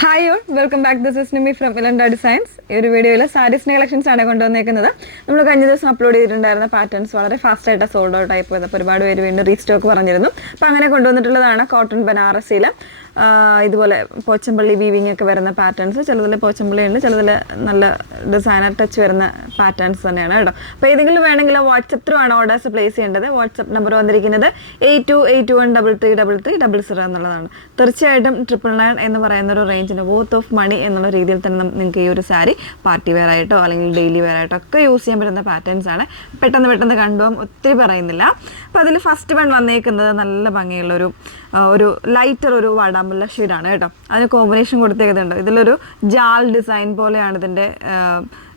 Hi all welcome back. This is Nimi from Ilanda designs. ഈ ഒരു വീഡിയോയിൽ സാരീസിൻ്റെ കളക്ഷൻസ് ആണ് കൊണ്ടുവന്നേക്കുന്നത്. നമ്മൾ കഴിഞ്ഞ ദിവസം അപ്ലോഡ് ചെയ്തിട്ടുണ്ടായിരുന്ന പാറ്റേൺസ് വളരെ ഫാസ്റ്റായിട്ട് സോൾഡ് ഔട്ട് ആയി പോയത്. അപ്പോൾ ഒരുപാട് പേര് വീണ്ടും റീസ്റ്റോക്ക് പറഞ്ഞിരുന്നു. അപ്പോൾ അങ്ങനെ കൊണ്ടുവന്നിട്ടുള്ളതാണ് കോട്ടൺ ബനാറസിയിൽ ഇതുപോലെ പോച്ചമ്പള്ളി വീവിങ് ഒക്കെ വരുന്ന പാറ്റേൺസ്. ചിലതിൽ പോച്ചമ്പള്ളി ഉണ്ട്, ചിലതിൽ നല്ല ഡിസൈനർ ടച്ച് വരുന്ന പാറ്റേൺസ് തന്നെയാണ് കേട്ടോ. അപ്പോൾ ഏതെങ്കിലും വേണമെങ്കിൽ വാട്സപ്പ് ത്രൂ ആണ് ഓർഡേഴ്സ് പ്ലേസ് ചെയ്യേണ്ടത്. വാട്സപ്പ് നമ്പർ വന്നിരിക്കുന്നത് 8281333300 എന്നുള്ളതാണ്. തീർച്ചയായിട്ടും 999 എന്ന് പറയുന്ന ഒരു റേഞ്ചിന് വോത്ത് ഓഫ് മണി എന്നുള്ള രീതിയിൽ തന്നെ നിങ്ങൾക്ക് ഈ ഒരു സാരി പാർട്ടി വെയർ ആയിട്ടോ അല്ലെങ്കിൽ ഡെയിലി വെയർ ആയിട്ടോ ഒക്കെ യൂസ് ചെയ്യാൻ പറ്റുന്ന പാറ്റേൺസ് ആണ്. പെട്ടെന്ന് കണ്ടുപോകാൻ ഒത്തിരി പറയുന്നില്ല. അപ്പോൾ അതിൽ ഫസ്റ്റ് വൺ വന്നേക്കുന്നത് നല്ല ഭംഗിയുള്ളൊരു ലൈറ്റർ ഒരു വാടാമ്പുള്ള ഷെയ്ഡാണ് കേട്ടോ. അതിന് കോമ്പിനേഷൻ കൊടുത്തേക്കുന്നുണ്ട്. ഇതിലൊരു ജാൽ ഡിസൈൻ പോലെയാണ് ഇതിൻ്റെ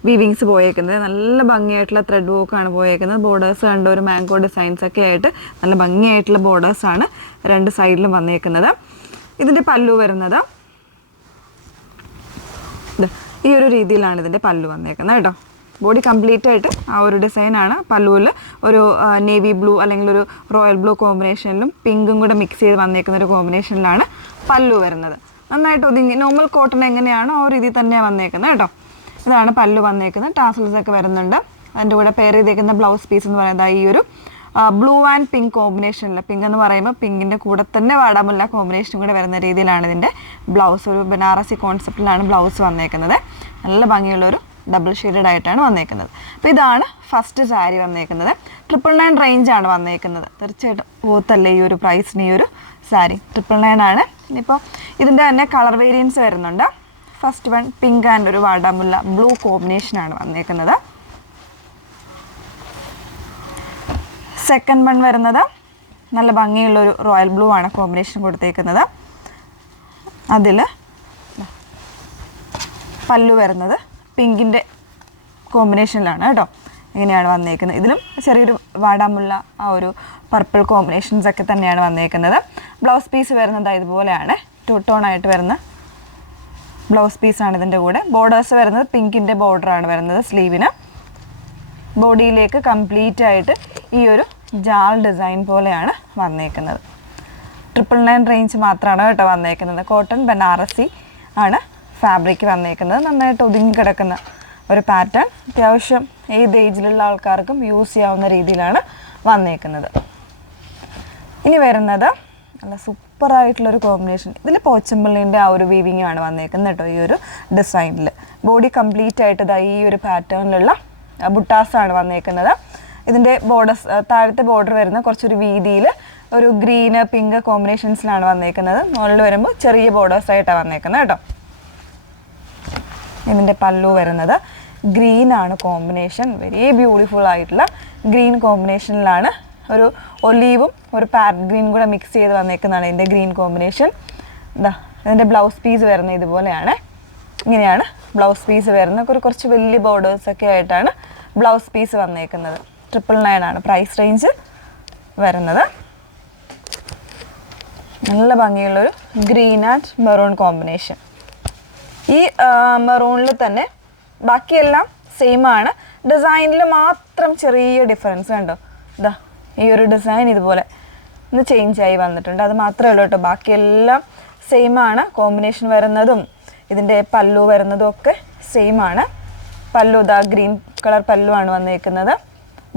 വീവിങ്സ് പോയേക്കുന്നത്. നല്ല ഭംഗിയായിട്ടുള്ള ത്രെഡ് വർക്കാണ് പോയേക്കുന്നത്. ബോർഡേഴ്സ് കണ്ട ഒരു മാംഗോ ഡിസൈൻസ് ഒക്കെ ആയിട്ട് നല്ല ഭംഗിയായിട്ടുള്ള ബോർഡേഴ്സാണ് രണ്ട് സൈഡിലും വന്നേക്കുന്നത്. ഇതിൻ്റെ പല്ലു വരുന്നത് ഈ ഒരു രീതിയിലാണ് ഇതിൻ്റെ പല്ലു വന്നേക്കുന്നത് കേട്ടോ. ബോഡി കംപ്ലീറ്റ് ആയിട്ട് ആ ഒരു ഡിസൈനാണ്. പല്ലുവിൽ ഒരു നേവി ബ്ലൂ അല്ലെങ്കിൽ ഒരു റോയൽ ബ്ലൂ കോമ്പിനേഷനിലും പിങ്കും കൂടെ മിക്സ് ചെയ്ത് വന്നേക്കുന്ന ഒരു കോമ്പിനേഷനിലാണ് പല്ലു വരുന്നത്. നന്നായിട്ട് ഒതുങ്ങി നോർമൽ കോട്ടൺ എങ്ങനെയാണോ ആ രീതിയിൽ തന്നെയാണ് വന്നേക്കുന്നത് കേട്ടോ. ഇതാണ് പല്ലു വന്നേക്കുന്നത്. ടാസൽസ് ഒക്കെ വരുന്നുണ്ട്. അതിൻ്റെ കൂടെ പെയർ ചെയ്തേക്കുന്ന ബ്ലൗസ് പീസ് എന്ന് പറയുന്നത് ഈ ഒരു ബ്ലൂ ആൻഡ് പിങ്ക് കോമ്പിനേഷനിൽ, പിങ്ക് എന്ന് പറയുമ്പോൾ പിങ്കിൻ്റെ കൂടെ തന്നെ വാടാമുല്ല കോമ്പിനേഷനും കൂടെ വരുന്ന രീതിയിലാണ് ഇതിൻ്റെ ബ്ലൗസ്. ഒരു ബനാറസി കോൺസെപ്റ്റിലാണ് ബ്ലൗസ് വന്നേക്കുന്നത്. നല്ല ഭംഗിയുള്ളൊരു ഡബിൾ ഷെയ്ഡഡ് ആയിട്ടാണ് വന്നേക്കുന്നത്. അപ്പോൾ ഇതാണ് ഫസ്റ്റ് സാരി വന്നേക്കുന്നത്. 999 റേഞ്ചാണ് വന്നേക്കുന്നത്. തീർച്ചയായിട്ടും പോത്തല്ലേ ഈ ഒരു പ്രൈസിന് ഈ ഒരു സാരി 999 ആണ്. ഇനിയിപ്പോൾ ഇതിൻ്റെ തന്നെ കളർ വേരിയൻസ് വരുന്നുണ്ട്. ഫസ്റ്റ് വൺ പിങ്ക് ആൻഡ് ഒരു വാടാമുല്ല ബ്ലൂ കോമ്പിനേഷനാണ് വന്നേക്കുന്നത്. സെക്കൻഡ് വൺ വരുന്നത് നല്ല ഭംഗിയുള്ളൊരു റോയൽ ബ്ലൂ ആണ് കോമ്പിനേഷൻ കൊടുത്തേക്കുന്നത്. അതിൽ പല്ലു വരുന്നത് പിങ്കിൻ്റെ കോമ്പിനേഷനിലാണ് കേട്ടോ. ഇങ്ങനെയാണ് വന്നേക്കുന്നത്. ഇതിലും ചെറിയൊരു വാടാമുള്ള ആ ഒരു പർപ്പിൾ കോമ്പിനേഷൻസ് ഒക്കെ തന്നെയാണ് വന്നേക്കുന്നത്. ബ്ലൗസ് പീസ് വരുന്നത് ഇതുപോലെയാണ്. ടു ടോൺ ആയിട്ട് വരുന്ന ബ്ലൗസ് പീസാണ് ഇതിൻ്റെ കൂടെ. ബോർഡേഴ്സ് വരുന്നത് പിങ്കിൻ്റെ ബോർഡറാണ് വരുന്നത് സ്ലീവിന്. ബോഡിയിലേക്ക് കംപ്ലീറ്റ് ആയിട്ട് ഈ ഒരു ജാൾ ഡിസൈൻ പോലെയാണ് വന്നേക്കുന്നത്. 999 റേഞ്ച് മാത്രമാണ് കേട്ടോ വന്നേക്കുന്നത്. കോട്ടൺ ബനാറസി ആണ് ഫാബ്രിക് വന്നേക്കുന്നത്. നന്നായിട്ട് ഒതുങ്ങി കിടക്കുന്ന ഒരു പാറ്റേൺ. അത്യാവശ്യം ഏത് ഏജിലുള്ള ആൾക്കാർക്കും യൂസ് ചെയ്യാവുന്ന രീതിയിലാണ് വന്നേക്കുന്നത്. ഇനി വരുന്നത് നല്ല സൂപ്പറായിട്ടുള്ളൊരു കോമ്പിനേഷൻ. ഇതിൽ പോച്ചമ്പള്ളിൻ്റെ ആ ഒരു വീവിങ് ആണ് വന്നേക്കുന്നത് കേട്ടോ. ഈ ഒരു ഡിസൈനിൽ ബോഡി കംപ്ലീറ്റ് ആയിട്ട് ഈ ഒരു പാറ്റേണിലുള്ള ബുട്ടാസാണ് വന്നേക്കുന്നത്. ഇതിൻ്റെ ബോർഡേഴ്സ് താഴത്തെ ബോർഡർ വരുന്ന കുറച്ചൊരു വീതിയിൽ ഒരു ഗ്രീന് പിങ്ക് കോമ്പിനേഷൻസിലാണ് വന്നേക്കുന്നത്. മുകളിൽ വരുമ്പോൾ ചെറിയ ബോർഡേഴ്സായിട്ടാണ് വന്നേക്കുന്നത് കേട്ടോ. ഇതിൻ്റെ പല്ലു വരുന്നത് ഗ്രീനാണ് കോമ്പിനേഷൻ. വെരി ബ്യൂട്ടിഫുൾ ആയിട്ടുള്ള ഗ്രീൻ കോമ്പിനേഷനിലാണ് ഒരു ഒലീവും ഒരു പാരറ്റ് ഗ്രീൻ കൂടെ മിക്സ് ചെയ്ത് വന്നേക്കുന്നതാണ് ഇതിൻ്റെ ഗ്രീൻ കോമ്പിനേഷൻ. ഇതിൻ്റെ ബ്ലൗസ് പീസ് വരുന്നത് ഇതുപോലെയാണ്. ഇങ്ങനെയാണ് ബ്ലൗസ് പീസ് വരുന്നത്. കുറച്ച് വലിയ ബോർഡേഴ്സൊക്കെ ആയിട്ടാണ് ബ്ലൗസ് പീസ് വന്നേക്കുന്നത്. 999 ആണ് പ്രൈസ് റേഞ്ച് വരുന്നത്. നല്ല ഭംഗിയുള്ളൊരു ഗ്രീൻ ആൻഡ് മെറൂൺ കോമ്പിനേഷൻ. ഈ മെറൂണിൽ തന്നെ ബാക്കിയെല്ലാം സെയിം ആണ്. ഡിസൈനിൽ മാത്രം ചെറിയ ഡിഫറൻസ് കണ്ടോ. ഈ ഒരു ഡിസൈൻ ഇതുപോലെ ഒന്ന് ചേഞ്ചായി വന്നിട്ടുണ്ട്. അത് മാത്രമേ ഉള്ളൂ കേട്ടോ. ബാക്കിയെല്ലാം സെയിം ആണ്. കോമ്പിനേഷൻ വരുന്നതും ഇതിൻ്റെ പല്ലു വരുന്നതും ഒക്കെ സെയിം ആണ്. പല്ലു ഗ്രീൻ കളർ പല്ലു ആണ് വന്നേക്കുന്നത്.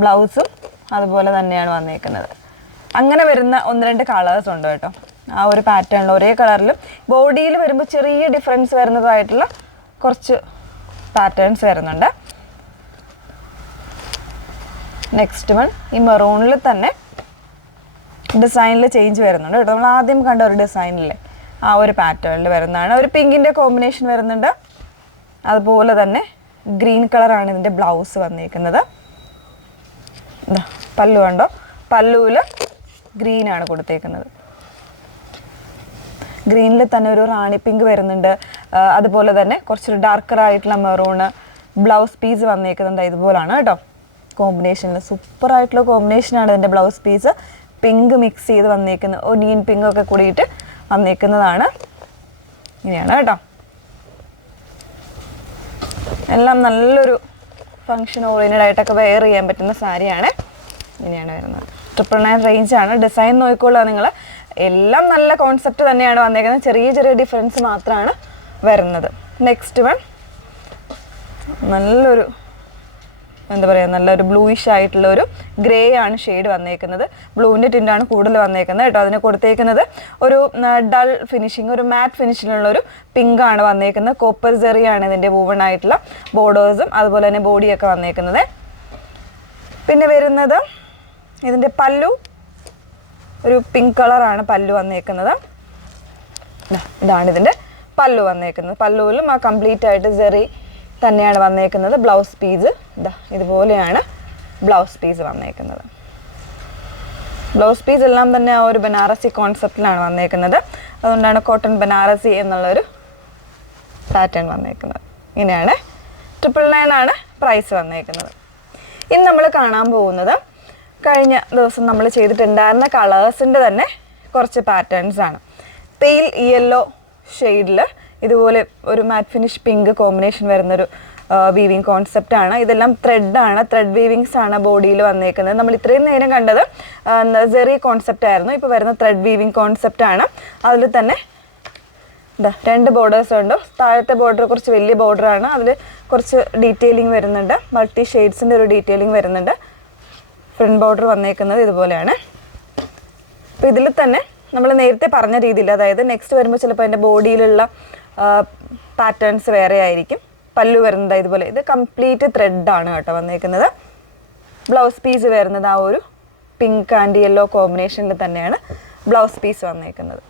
ബ്ലൗസും അതുപോലെ തന്നെയാണ് വന്നേക്കുന്നത്. അങ്ങനെ വരുന്ന 1-2 കളേഴ്സ് ഉണ്ട് കേട്ടോ ആ ഒരു പാറ്റേണിൽ. ഒരേ കളറിലും ബോഡിയിൽ വരുമ്പോൾ ചെറിയ ഡിഫറൻസ് വരുന്നതായിട്ടുള്ള കുറച്ച് പാറ്റേൺസ് വരുന്നുണ്ട്. നെക്സ്റ്റ് വൺ ഈ മെറൂണിൽ തന്നെ ഡിസൈനിൽ ചേഞ്ച് വരുന്നുണ്ട് കേട്ടോ. നമ്മൾ ആദ്യം കണ്ട ഒരു ഡിസൈനില്ലേ ആ ഒരു പാറ്റേണിൽ വരുന്നതാണ്. ഒരു പിങ്കിൻ്റെ കോമ്പിനേഷൻ വരുന്നുണ്ട്. അതുപോലെ തന്നെ ഗ്രീൻ കളറാണ് ഇതിൻ്റെ ബ്ലൗസ് വന്നിരിക്കുന്നത്. പല്ലു കണ്ടോ. പല്ലുവിൽ ഗ്രീനാണ് കൊടുത്തേക്കുന്നത്. ഗ്രീനിൽ തന്നെ ഒരു റാണി പിങ്ക് വരുന്നുണ്ട്. അതുപോലെ തന്നെ കുറച്ചൊരു ഡാർക്കർ ആയിട്ടുള്ള മെറൂണ് ബ്ലൗസ് പീസ് വന്നേക്കുന്നുണ്ട്. ഇതുപോലാണ് കേട്ടോ കോമ്പിനേഷനിൽ. സൂപ്പറായിട്ടുള്ള കോമ്പിനേഷനാണ് ഇതിൻ്റെ ബ്ലൗസ് പീസ്. പിങ്ക് മിക്സ് ചെയ്ത് വന്നേക്കുന്നത്, ഒനിയൻ പിങ്ക് ഒക്കെ കൂടിയിട്ട് വന്നേക്കുന്നതാണ്. ഇങ്ങനെയാണ് കേട്ടോ. എല്ലാം നല്ലൊരു ഫങ്ഷൻ ഓറിയൻറ്റഡ് ആയിട്ടൊക്കെ വെയർ ചെയ്യാൻ പറ്റുന്ന സാരിയാണ്. ഇങ്ങനെയാണ് വരുന്നത്. 999 റേഞ്ചാണ്. ഡിസൈൻ നോക്കിക്കൊള്ളുക നിങ്ങൾ. എല്ലാം നല്ല കോൺസെപ്റ്റ് തന്നെയാണ് വന്നേക്കുന്നത്. ചെറിയ ഡിഫറൻസ് മാത്രമാണ് വരുന്നത്. നെക്സ്റ്റ് വൺ നല്ലൊരു എന്താ പറയുക, നല്ലൊരു ബ്ലൂയിഷ് ആയിട്ടുള്ള ഒരു ഗ്രേ ആണ് ഷെയ്ഡ് വന്നേക്കുന്നത്. ബ്ലൂവിൻ്റെ ടിൻ്റാണ് കൂടുതൽ വന്നേക്കുന്നത് കേട്ടോ. അതിന് കൊടുത്തേക്കുന്നത് ഒരു ഡൾ ഫിനിഷിങ്, ഒരു മാറ്റ് ഫിനിഷിലുള്ളൊരു പിങ്ക് ആണ് വന്നേക്കുന്നത്. കോപ്പർ ജെറിയാണ് ഇതിൻ്റെ വൂവൺ ആയിട്ടുള്ള ബോർഡേഴ്സും അതുപോലെ തന്നെ ബോഡിയൊക്കെ വന്നേക്കുന്നത്. പിന്നെ വരുന്നത് ഇതിൻ്റെ പല്ലു, ഒരു പിങ്ക് കളറാണ് പല്ലു വന്നേക്കുന്നത്. ഇതാണ് ഇതിൻ്റെ പല്ലു വന്നേക്കുന്നത്. പല്ലുവിലും ആ കംപ്ലീറ്റ് ആയിട്ട് ജെറി തന്നെയാണ് വന്നേക്കുന്നത്. ബ്ലൗസ് പീസ് ഇതുപോലെയാണ് ബ്ലൗസ് പീസ് വന്നേക്കുന്നത്. ബ്ലൗസ് പീസ് എല്ലാം തന്നെ ആ ഒരു ബനാറസി കോൺസെപ്റ്റിലാണ് വന്നേക്കുന്നത്. അതുകൊണ്ടാണ് കോട്ടൺ ബനാറസി എന്നുള്ളൊരു പാറ്റേൺ വന്നേക്കുന്നത്. ഇങ്ങനെയാണ് 999 ആണ് പ്രൈസ് വന്നേക്കുന്നത്. ഇനി നമ്മൾ കാണാൻ പോകുന്നത് കഴിഞ്ഞ ദിവസം നമ്മൾ ചെയ്തിട്ടുണ്ടായിരുന്ന കളേഴ്സിൻ്റെ തന്നെ കുറച്ച് പാറ്റേൺസ് ആണ്. പെയിൽ യെല്ലോ ഷെയ്ഡിൽ ഇതുപോലെ ഒരു മാറ്റ് ഫിനിഷ് പിങ്ക് കോമ്പിനേഷൻ വരുന്നൊരു വീവിങ് കോൺസെപ്റ്റ് ആണ്. ഇതെല്ലാം ത്രെഡാണ്, ത്രെഡ് വീവിങ്സ് ആണ് ബോഡിയിൽ വന്നേക്കുന്നത്. നമ്മൾ ഇത്രയും നേരം കണ്ടത് ജെറി കോൺസെപ്റ്റ് ആയിരുന്നു. ഇപ്പോൾ വരുന്ന ത്രെഡ് വീവിങ് കോൺസെപ്റ്റ് ആണ്. അതിൽ തന്നെ രണ്ട് ബോർഡേഴ്സ് ഉണ്ട്. താഴത്തെ ബോർഡർ കുറച്ച് വലിയ ബോർഡറാണ്, അതിൽ കുറച്ച് ഡീറ്റെയിലിംഗ് വരുന്നുണ്ട്, മൾട്ടി ഷെയ്ഡ്സിൻ്റെ ഒരു ഡീറ്റെയിലിംഗ് വരുന്നുണ്ട്. ഫ്രണ്ട് ബോർഡർ വന്നേക്കുന്നത് ഇതുപോലെയാണ്. അപ്പോൾ ഇതിൽ തന്നെ നമ്മൾ നേരത്തെ പറഞ്ഞ രീതിയിൽ, അതായത് നെക്സ്റ്റ് വരുമ്പോൾ ചിലപ്പോൾ അതിൻ്റെ ബോഡിയിലുള്ള പാറ്റേൺസ് വേറെ ആയിരിക്കും. പല്ലു വരുന്നത് ഇതുപോലെ, ഇത് കംപ്ലീറ്റ് ത്രെഡാണ് കേട്ടോ വന്നേക്കുന്നത്. ബ്ലൗസ് പീസ് വരുന്നത് ആ ഒരു പിങ്ക് ആൻഡ് യെല്ലോ കോമ്പിനേഷനിൽ തന്നെയാണ് ബ്ലൗസ് പീസ് വന്നേക്കുന്നത്.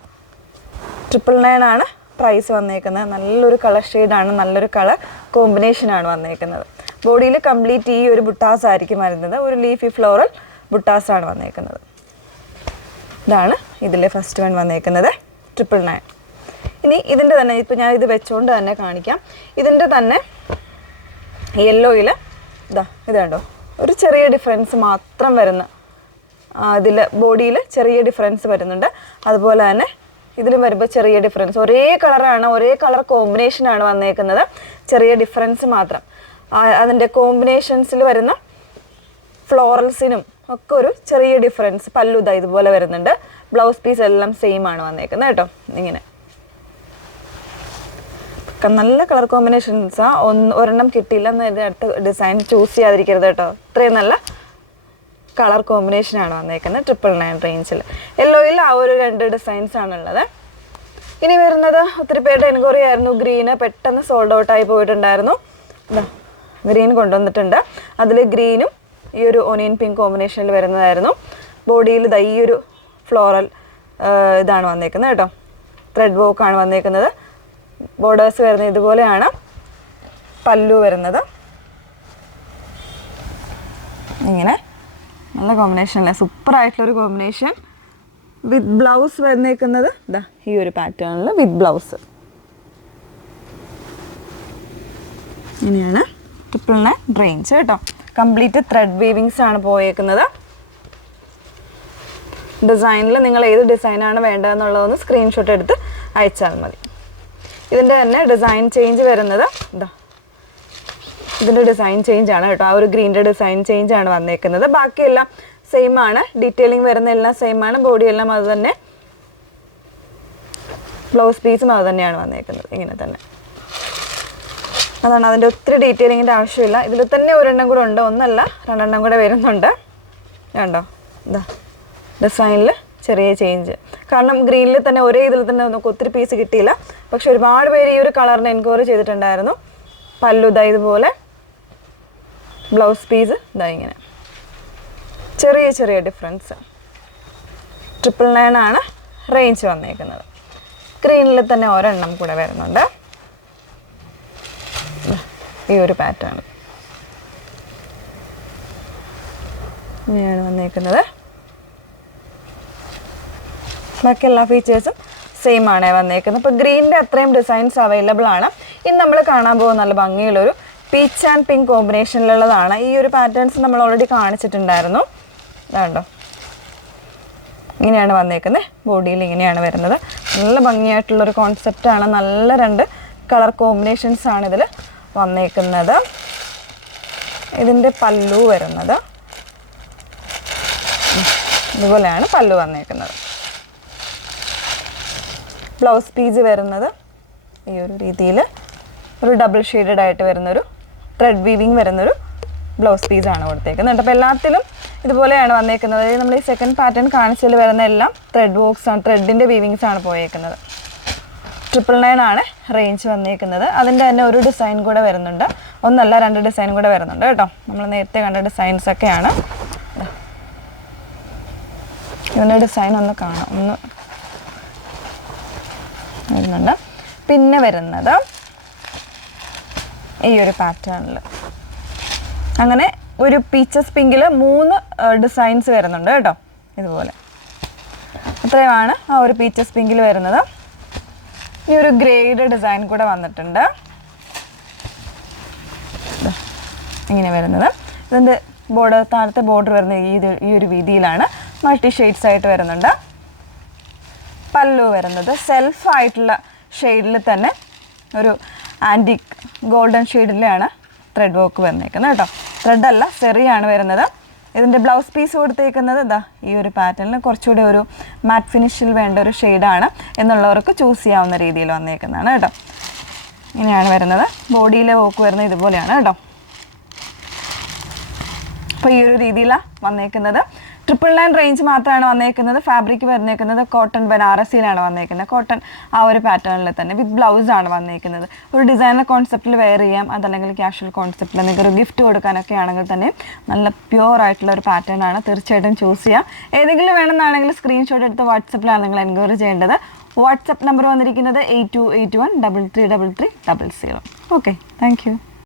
999 ആണ് പ്രൈസ് വന്നേക്കുന്നത്. നല്ലൊരു കളർ ഷെയ്ഡാണ്, നല്ലൊരു കളർ കോമ്പിനേഷനാണ് വന്നേക്കുന്നത്. ബോഡിയിൽ കംപ്ലീറ്റ് ഈ ഒരു ബുട്ടാസ് ആയിരിക്കും വരുന്നത്. ഒരു ലീഫി ഫ്ലോറൽ ബുട്ടാസാണ് വന്നേക്കുന്നത്. ഇതാണ് ഇതിലെ ഫസ്റ്റ് വൺ വന്നേക്കുന്നത് 999. ഇനി ഇതിൻ്റെ തന്നെ ഇപ്പോൾ ഞാൻ ഇത് വെച്ചുകൊണ്ട് തന്നെ കാണിക്കാം. ഇതിൻ്റെ തന്നെ യെല്ലോയിൽ ഇത് കണ്ടോ, ഒരു ചെറിയ ഡിഫറൻസ് മാത്രം വരുന്ന, ഇതിൽ ബോഡിയിൽ ചെറിയ ഡിഫറൻസ് വരുന്നുണ്ട്. അതുപോലെ തന്നെ ഇതിലും വരുമ്പോൾ ചെറിയ ഡിഫറൻസ്, ഒരേ കളറാണ്, ഒരേ കളർ കോമ്പിനേഷനാണ് വന്നേക്കുന്നത്, ചെറിയ ഡിഫറൻസ് മാത്രം. അതിൻ്റെ കോമ്പിനേഷൻസിൽ വരുന്ന ഫ്ലോറൽസിനും ഒക്കെ ഒരു ചെറിയ ഡിഫറൻസ്. പല്ലു ഇതുപോലെ വരുന്നുണ്ട്. ബ്ലൗസ് പീസ് എല്ലാം സെയിം ആണ് വന്നേക്കുന്നത് കേട്ടോ. ഇങ്ങനെ നല്ല കളർ കോമ്പിനേഷൻസാ. ഒരെണ്ണം കിട്ടിയില്ല എന്ന് അടുത്ത ഡിസൈൻ ചൂസ് ചെയ്യാതിരിക്കരുത് കേട്ടോ. ഇത്രയും നല്ല കളർ കോമ്പിനേഷനാണ് വന്നേക്കുന്നത് 999 റേഞ്ചിൽ. യെല്ലോയിൽ ആ ഒരു 2 ഡിസൈൻസ് ആണുള്ളത്. ഇനി വരുന്നത് ഒത്തിരി പേരുടെ എൻക്വയറി ആയിരുന്നു. ഗ്രീന് പെട്ടെന്ന് സോൾഡ് ഔട്ടായി പോയിട്ടുണ്ടായിരുന്നു. ഗ്രീൻ കൊണ്ടുവന്നിട്ടുണ്ട്. അതിൽ ഗ്രീനും ഈ ഒരു ഒനിയൻ പിങ്ക് കോമ്പിനേഷനിൽ വരുന്നതായിരുന്നു. ബോഡിയിൽ ഈ ഒരു ഫ്ലോറൽ ഇതാണ് വന്നേക്കുന്നത് കേട്ടോ. ത്രെഡ് വർക്കാണ് വന്നേക്കുന്നത്. ബോർഡേഴ്സ് വരുന്നത് ഇതുപോലെയാണ്. പല്ലു വരുന്നത് ഇങ്ങനെ നല്ല കോമ്പിനേഷൻ അല്ലേ, സൂപ്പർ ആയിട്ടുള്ളൊരു കോമ്പിനേഷൻ. വിത്ത് ബ്ലൗസ് വന്നേക്കുന്നത് ഈ ഒരു പാറ്റേണിൽ വിത്ത് ബ്ലൗസ്. ഇങ്ങനെയാണ് 999 റേഞ്ച് കേട്ടോ. കംപ്ലീറ്റ് ത്രെഡ് വീവിങ്സ് ആണ് പോയേക്കുന്നത്. ഡിസൈനിൽ നിങ്ങൾ ഏത് ഡിസൈനാണ് വേണ്ടതെന്നുള്ളതൊന്ന് സ്ക്രീൻഷോട്ട് എടുത്ത് അയച്ചാൽ മതി. ഇതിൻ്റെ തന്നെ ഡിസൈൻ ചേഞ്ച് വരുന്നത് ഇതിൻ്റെ ഡിസൈൻ ചേഞ്ച് ആണ് കേട്ടോ. ആ ഒരു ഗ്രീൻ്റെ ഡിസൈൻ ചേഞ്ച് ആണ് വന്നേക്കുന്നത്. ബാക്കിയെല്ലാം സെയിം ആണ്. ഡീറ്റെയിലിംഗ് വരുന്ന എല്ലാം സെയിം ആണ്. ബോഡിയെല്ലാം അത് തന്നെ. ബ്ലൗസ് പീസും അത് തന്നെയാണ് വന്നേക്കുന്നത്. ഇങ്ങനെ തന്നെ അതാണ്. അതിൻ്റെ ഒത്തിരി ഡീറ്റെയിലിങ്ങിൻ്റെ ആവശ്യമില്ല. ഇതിൽ തന്നെ ഒരെണ്ണം കൂടെ ഉണ്ട്, ഒന്നല്ല 2 കൂടെ വരുന്നുണ്ട്. കണ്ടോ, ഡിസൈനിൽ ചെറിയ ചേഞ്ച്. കാരണം ഗ്രീനിൽ തന്നെ ഒരേ ഇതിൽ തന്നെ നമുക്ക് ഒത്തിരി പീസ് കിട്ടിയില്ല. പക്ഷെ ഒരുപാട് പേര് ഈ ഒരു കളറിന് എൻക്വയറി ചെയ്തിട്ടുണ്ടായിരുന്നു. പല്ലു ഇതുപോലെ, ബ്ലൗസ് പീസ് ഇങ്ങനെ ചെറിയ ചെറിയ ഡിഫറൻസ്. 999 ആണ് റേഞ്ച് വന്നേക്കുന്നത്. ഗ്രീനിൽ തന്നെ ഒരെണ്ണം കൂടെ വരുന്നുണ്ട്. ഈ ഒരു പാറ്റേൺ ഇങ്ങനെയാണ് വന്നേക്കുന്നത്. ബാക്കി എല്ലാ ഫീച്ചേഴ്സും സെയിം ആണ് വന്നേക്കുന്നത്. ഇപ്പോൾ ഗ്രീനിൻ്റെ അത്രയും ഡിസൈൻസ് അവൈലബിൾ ആണ്. ഇനി നമ്മൾ കാണാൻ പോകുന്ന നല്ല ഭംഗിയുള്ളൊരു പീച്ച് ആൻഡ് പിങ്ക് കോമ്പിനേഷനിലുള്ളതാണ്. ഈ ഒരു പാറ്റേൺസ് നമ്മൾ ഓൾറെഡി കാണിച്ചിട്ടുണ്ടായിരുന്നു. ഇതാണ്ടോ, ഇങ്ങനെയാണ് വന്നേക്കുന്നത്. ബോഡിയിൽ ഇങ്ങനെയാണ് വരുന്നത്. നല്ല ഭംഗിയായിട്ടുള്ളൊരു കോൺസെപ്റ്റാണ്. നല്ല 2 കളർ കോമ്പിനേഷൻസ് ആണ് ഇതിൽ വന്നേക്കുന്നത്. ഇതിൻ്റെ പല്ലു വരുന്നത് ഇതുപോലെയാണ് പല്ലു വന്നേക്കുന്നത്. ബ്ലൗസ് പീസ് വരുന്നത് ഈ ഒരു രീതിയിൽ ഒരു ഡബിൾ ഷെയ്ഡഡ് ആയിട്ട് വരുന്നൊരു ത്രെഡ് വീവിങ് വരുന്നൊരു ബ്ലൗസ് പീസാണ് കൊടുത്തേക്കുന്നത്. അപ്പോൾ എല്ലാത്തിലും ഇതുപോലെയാണ് വന്നേക്കുന്നത്. നമ്മൾ ഈ സെക്കൻഡ് പാറ്റേൺ കാണിച്ചതിൽ വരുന്ന എല്ലാം ത്രെഡ് വർക്ക്സ് ആണ്, ത്രെഡിൻ്റെ വീവിങ്സ് ആണ് പോയേക്കുന്നത്. 999 ആണ് റേഞ്ച് വന്നേക്കുന്നത്. അതിൻ്റെ തന്നെ ഒരു ഡിസൈൻ കൂടെ വരുന്നുണ്ട്, ഒന്നല്ല 2 ഡിസൈൻ കൂടെ വരുന്നുണ്ട് കേട്ടോ. നമ്മൾ നേരത്തെ കണ്ട ഡിസൈൻസ് ഒക്കെയാണ്. ഇതിൻ്റെ ഡിസൈൻ ഒന്ന് കാണാം, ഒന്ന് വരുന്നുണ്ട്. പിന്നെ വരുന്നത് ഈ ഒരു പാറ്റേണിൽ അങ്ങനെ ഒരു പീച്ചസ് പിങ്കിൽ 3 ഡിസൈൻസ് വരുന്നുണ്ട് കേട്ടോ. ഇതുപോലെ അത്രയുമാണ് ആ ഒരു പീച്ചസ് പിങ്കിൽ വരുന്നത്. ഈ ഒരു ഗ്രേഡ് ഡിസൈൻ കൂടെ വന്നിട്ടുണ്ട്, ഇങ്ങനെ വരുന്നത്. ഇതിൻ്റെ താഴത്തെ ബോർഡർ വരുന്നത് ഈ ഒരു രീതിയിലാണ്, മൾട്ടി ഷെയ്ഡ്സ് ആയിട്ട് വരുന്നുണ്ട്. പല്ലു വരുന്നത് സെൽഫായിട്ടുള്ള ഷെയ്ഡിൽ തന്നെ ഒരു ആൻറ്റിക് ഗോൾഡൻ ഷെയ്ഡിലാണ് ത്രെഡ് വർക്ക് വന്നേക്കുന്നത് കേട്ടോ. ത്രെഡല്ല, സെറിയാണ് വരുന്നത്. ഇതിൻ്റെ ബ്ലൗസ് പീസ് കൊടുത്തേക്കുന്നത് ഇതാ ഈ ഒരു പാറ്റേണിൽ കുറച്ചുകൂടി ഒരു മാറ്റ് ഫിനിഷിൽ വേണ്ട ഒരു ഷെയ്ഡാണ് എന്നുള്ളവർക്ക് ചൂസ് ചെയ്യാവുന്ന രീതിയിൽ വന്നേക്കുന്നതാണ് കേട്ടോ. ഇങ്ങനെയാണ് വരുന്നത്. ബോഡിയിലെ വർക്ക് വരുന്നത് ഇതുപോലെയാണ് കേട്ടോ. അപ്പോൾ ഈ ഒരു രീതിയിലാണ് വന്നേക്കുന്നത്. 999 റേഞ്ച് മാത്രമാണ് വന്നേക്കുന്നത്. ഫാബ്രിക് വന്നേക്കുന്നത് കോട്ടൺ ബനാറസിയിലാണ് വന്നേക്കുന്നത്. കോട്ടൺ ആ ഒരു പാറ്റേണിൽ തന്നെ വിത്ത് ബ്ലൗസാണ് വന്നേക്കുന്നത്. ഒരു ഡിസൈനർ കോൺസെപ്റ്റിൽ വെയർ ചെയ്യാം, അതല്ലെങ്കിൽ ക്യാഷ്വൽ കോൺസെപ്റ്റിൽ നിങ്ങൾക്ക് ഒരു ഗിഫ്റ്റ് കൊടുക്കാനൊക്കെ ആണെങ്കിൽ തന്നെ നല്ല പ്യുവർ ആയിട്ടുള്ള ഒരു പാറ്റേൺ ആണ്. തീർച്ചയായിട്ടും ചൂസ് ചെയ്യാം. ഏതെങ്കിലും വേണമെന്നാണെങ്കിൽ സ്ക്രീൻഷോട്ട് എടുത്ത് വാട്സപ്പിലാണ് നിങ്ങൾ എൻക്വയറി ചെയ്യേണ്ടത്. വാട്സപ്പ് നമ്പർ വന്നിരിക്കുന്നത് 8281333300. Okay, thank you.